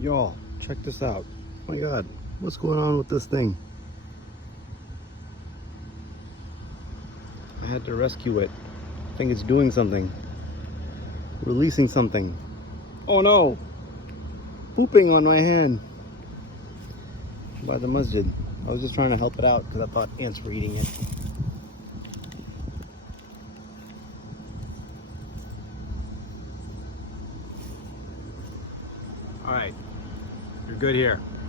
Y'all, check this out. Oh my God, what's going on with this thing? I had to rescue it. I think it's doing something. Releasing something. Oh no! Pooping on my hand. By the masjid. I was just trying to help it out because I thought ants were eating it. Alright, you're good here.